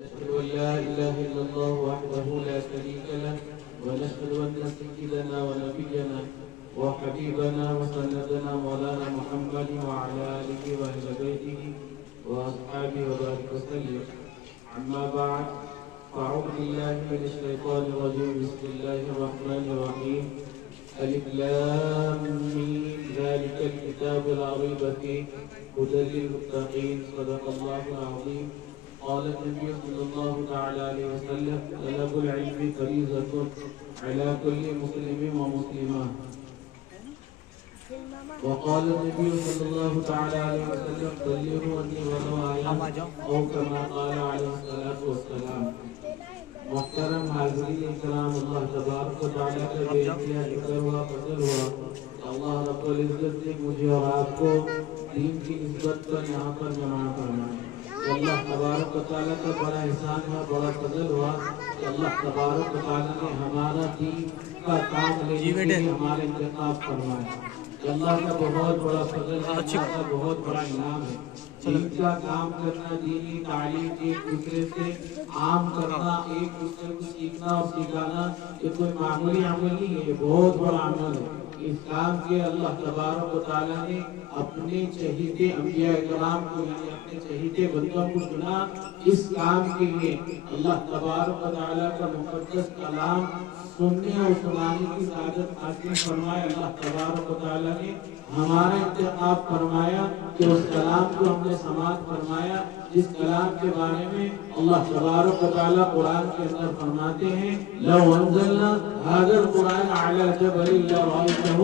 نشهد أن لا إله إلا الله وحده لا شريك له ونشهد أن سيدنا ونبينا وحبيبنا وسندنا مولانا محمد وعلى آله وأهل بيته وأصحابه وبارك وسلم. أما بعد فأعوذ بالله من الشيطان الرجيم. بسم الله الرحمن الرحيم. ألف لام ميم ذلك الكتاب لا ريب فيه هدى للمتقين. صدق الله العظيم. قال النبي صلى الله تعالى عليه وسلم طلب العلم فريضة على كل مسلم ومسلمة. وقال النبي صلى الله تعالى عليه وسلم بلغوا عني ولو آية أو كما قال عليه الصلاة والسلام. محترم حاضرین کرام، اللہ تبارک و تعالیٰ کا بے انتہا شکر ہوا، فضل ہوا کہ اللہ رب العزت نے مجھے اور آپ کو دین کی نسبت پر یہاں پر جمع فرمایا. اللہ تبارک و تعالیٰ کا بڑا احسان ہوا، بڑا فضل ہوا کہ اللہ تبارک و تعالیٰ نے ہمارا دین کا کام لینے کے لیے ہمارے انتخاب فرمایا. اللہ کا بہت بڑا فضل ہے، اللہ کا بہت بڑا انعام ہے. دین کا کام کرنا، دینی تعلیم ایک دوسرے سے عام کرنا، ایک دوسرے کو سیکھنا اور سکھانا، یہ کوئی معمولی عمل نہیں ہے، یہ بہت بڑا عمل ہے. اس کام کے اللہ تبارک و تعالیٰ نے اپنے چہیتے انبیاء کرام کو، یعنی اپنے چہیتے بندوں کو چنا اس کام کے لیے. اللہ تبارک و تعالیٰ کا مقدس کلام سننے اور سنانے کی سعادت حاصل فرمائے. اللہ تبارک و تعالیٰ نے ہمارا انتخاب فرمایا کہ اس کلام کو ہم نے سماعت فرمایا، جس کلام کے بارے میں اللہ تبارک و تعالیٰ قرآن کے اندر فرماتے ہیں لو انزلنا هذا القرآن على جبل لرأيته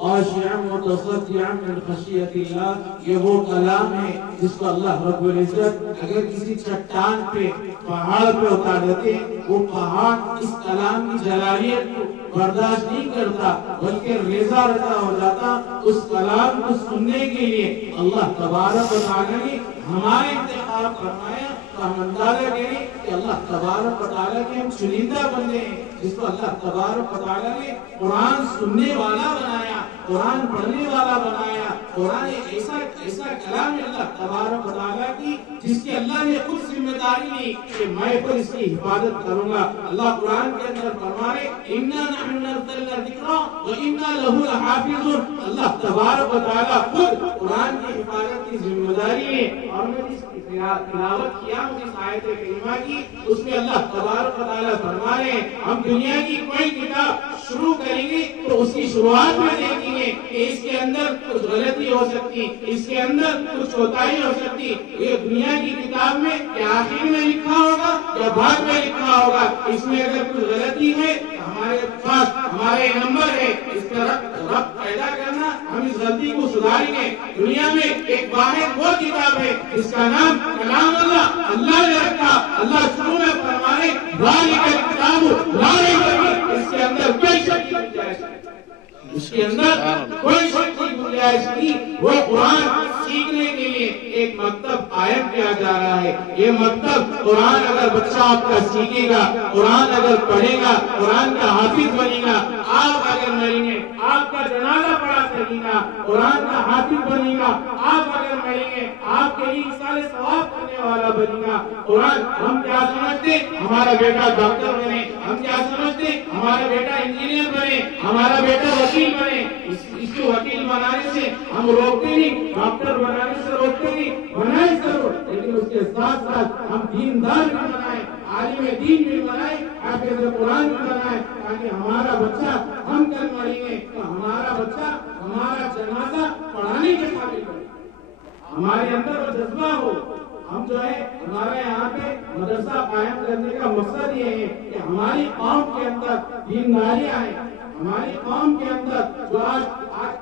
خاشعا متصدعا من خشية الله. یہ وہ کلام ہے جس کو اللہ رب العزت اگر کسی چٹان پہ، پہاڑ پہ اتار دیتے، وہ پہاڑ اس کلام کی جلالیت کو برداشت نہیں کرتا بلکہ ریزہ رضا ہو جاتا. اس کلام کو سننے کے لیے اللہ تبارک و تعالیٰ نے ہمارے انتخاب فرمایا. تو ہم اندازہ کریں کہ اللہ تبارک و تعالیٰ کے ہم چنندہ بندے ہیں جس کو اللہ تبارک و تعالیٰ نے قرآن سننے والا بنایا، قرآن پڑھنے والا بنایا. قرآن ایک ایسا کلام ہے اللہ تبارک و تعالیٰ کی جس کی اللہ نے خود ذمہ داری لی کہ میں پر اس کی حفاظت کروں گا. اللہ قرآن کے اندر فرمائے اِنَّا نَحْنُ نَزَّلْنَا الذِّكْرَ وَإِنَّا لَهُ لَحَافِظُونَ. اللہ تبارک و تعالیٰ خود قرآن کی حفاظت کی ذمہ داری ہے. اور میں جس کی تلاوت کیا ہوں اس آیت کریمہ کی، اس میں اللہ تبارک و تعالیٰ فرما رہے ہیں ہم دنیا کی کوئی کتاب شروع کریں گے تو اس کی شروعات میں دیکھیں گے کہ اس کے اندر کچھ غلطی ہو سکتی، اس کے اندر کچھ کوتاہی ہو سکتی. یہ دنیا کی کتاب میں کیا آخر میں لکھا ہوگا یا بعد میں لکھا ہوگا، اس میں اگر کچھ غلطی ہے ہمارے پاس ہمارے نمبر ہے، اس کا رب پیدا کرنا، ہم اس غلطی کو سدھاریں گے. دنیا میں ایک واحد وہ کتاب ہے جس کا نام کلام اللہ نے رکھا. اللہ شروع میں فرمانے ذالک الکتاب لا ریب فیہ، اس کے اندر کوئی شک کی گنجائش نہیں، اس کے اندر کوئی شک کی گنجائش نہیں. وہ قرآن سیکھنے کے لیے ایک مکتب قائم کیا جا رہا ہے. یہ مکتب قرآن اگر بچہ آپ کا سیکھے گا، قرآن اگر پڑھے گا، قرآن کا حافظ بنے گا، آپ اگر مریں گے آپ کا جنازہ پڑھا سکے گا، قرآن کا حافظ بنے گا. آپ اگر مریں گے آپ کے لیے ایصال ثواب کرنے والا بنے گا. قرآن ہم کیا سمجھتے ہمارا بیٹا ڈاکٹر بنے، ہم کیا سمجھتے ہمارا بیٹا انجینئر بنے، ہمارا بیٹا وکیل بنے. اس کو وکیل بنانے سے ہم روکتے نہیں، ڈاکٹر بنانے سے روکتے نہیں، بنائے ضرور، لیکن اس کے ساتھ ساتھ ہم دیندار بھی بنائیں، عالم دین بھی بنائیں، حافظ قرآن بھی بنائیں، تاکہ ہمارا بچہ ہم کل مریں گے تو ہمارا بچہ ہمارا جنازہ پڑھانے کے قابل بنے، ہمارے اندر وہ جذبہ ہو. ہم جو ہے ہمارے یہاں پہ مدرسہ قائم کرنے کا مقصد یہ ہے کہ ہماری قوم کے اندر دینداریاں ہیں. ہماری قوم کے اندر جو آج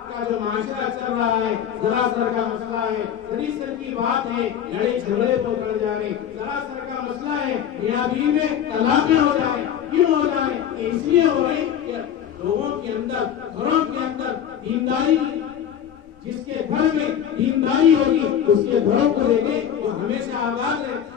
کا جو معاشرہ چل رہا ہے، ذرا سر کا مسئلہ ہے، ذری سر کی بات ہے، لڑائی جھگڑے تو کر جانے، ذرا سر کا مسئلہ ہے، میاں بیوی میں طلاقیں ہو جائیں. کیوں ہو جائیں؟ اس لیے ہو رہی کہ لوگوں کے اندر، گھروں کے اندر دینداری. جس کے گھر میں دینداری ہوگی اس کے گھروں کو دیکھیں وہ ہمیشہ آباد رہتے.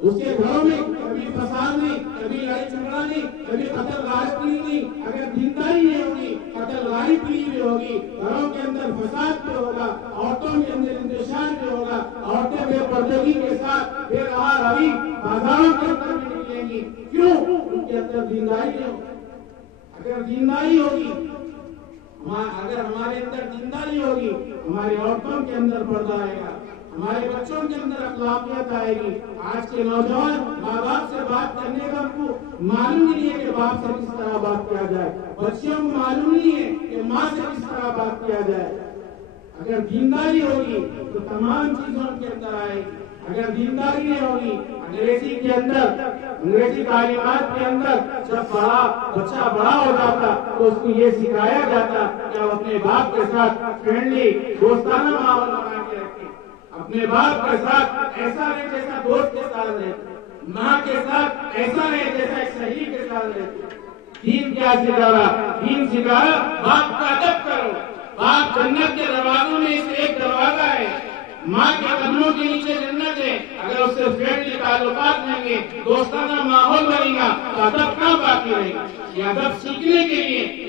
اس کے گھروں میں کبھی فساد نہیں، کبھی لڑائی جھگڑا نہیں، کبھی قتل غارت نہیں۔ اگر دینداری نہیں ہوگی، قتل غارت بھی ہوگی، گھروں کے اندر فساد بھی ہوگا، عورتوں کے اندر انتشار بھی ہوگا، عورتیں بے پردگی کے ساتھ بے رہا روی بازاروں کے اندر بھی نکلیں گی۔ کیوں؟ ان کے اندر دینداری نہیں ہوگی۔ اگر دینداری ہوگی، اگر ہمارے اندر دینداری ہوگی، ہماری عورتوں کے اندر پردہ آئے گا، ہمارے بچوں کے اندر اخلاقیات آئے گی۔ آج کے نوجوان ماں باپ سے بات کرنے کا ان کو معلوم نہیں ہے کہ باپ سے کس طرح بات کیا جائے، بچوں کو معلوم نہیں ہے کہ ماں سے کس طرح بات کیا جائے۔ اگر دینداری ہوگی تو تمام چیزوں کے اندر آئے گی۔ اگر دینداری نہیں ہوگی، انگریزی کے اندر، انگریزی تعلیمات کے اندر جب بچہ بڑا ہو جاتا تو اس کو یہ سکھایا جاتا کہ وہ اپنے باپ کے ساتھ فرینڈلی دوستانہ ماحول بنا کے رکھے، اپنے باپ کے ساتھ ایسا رہے جیسا دوست کے ساتھ رہے، ماں کے ساتھ ایسا رہے جیسا ایک سہیلی کے ساتھ رہے۔ دین کیا سکھا رہا؟ دین سکھا رہا باپ کا ادب کرو۔ باپ جنت کے دروازوں میں سے ایک دروازہ ہے، ماں کے قدموں کے نیچے جنت ہے۔ اگر اس سے فرینڈلی تعلقات رہیں گے، دوستانہ ماحول بنے گا تو ادب کہاں باقی رہے گا؟ یہ ادب سیکھنے کے لیے